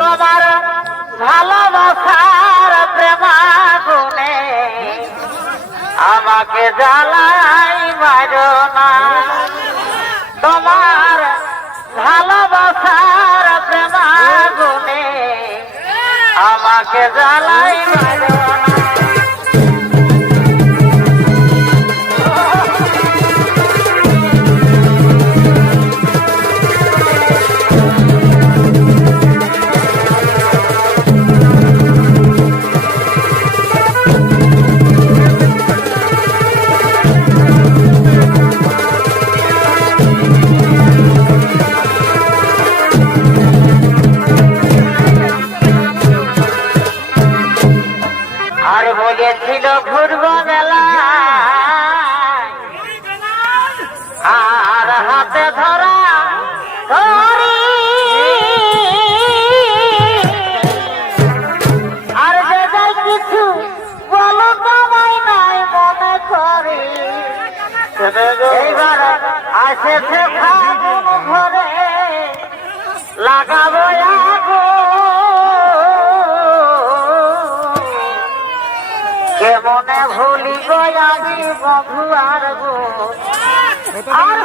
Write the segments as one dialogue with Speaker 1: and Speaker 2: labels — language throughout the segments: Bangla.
Speaker 1: তোমার ভালোবাসার প্রেমাগুনে আমাকে জ্বালাই মারো না। তোমার ভালোবাসার প্রেমাগুনে আমাকে জ্বালাই মারো না। লাগাবো কেমনে ভুলি গয়া বধু আর গো? আর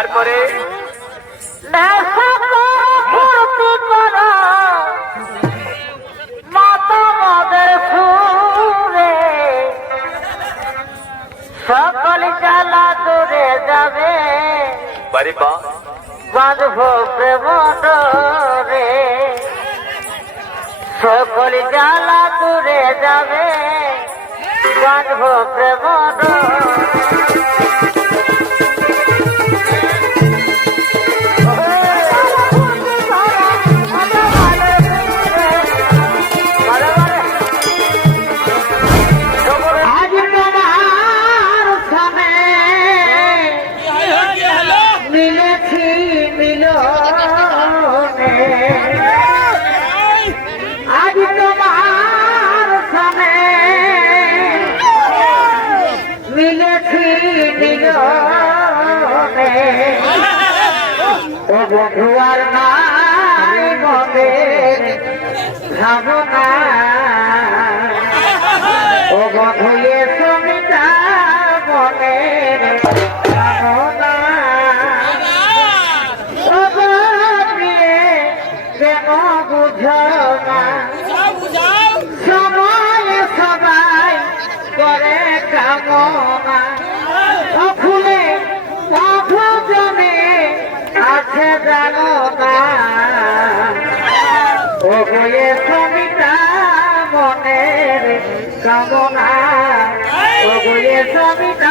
Speaker 2: তারপরে
Speaker 1: সকল জ্বালা দূরে যাবে। বাঁধব প্রেম রে সকল জ্বালা দূরে যাবে। বাঁধব প্রেম আজ বন্ধু আর নাই মনে ভাবনা। ও বন্ধু এ সমিতা মনের ভাবনা। ও বাপিয়ে কেন বুঝো না সময় সবাই করে কামনা। Happy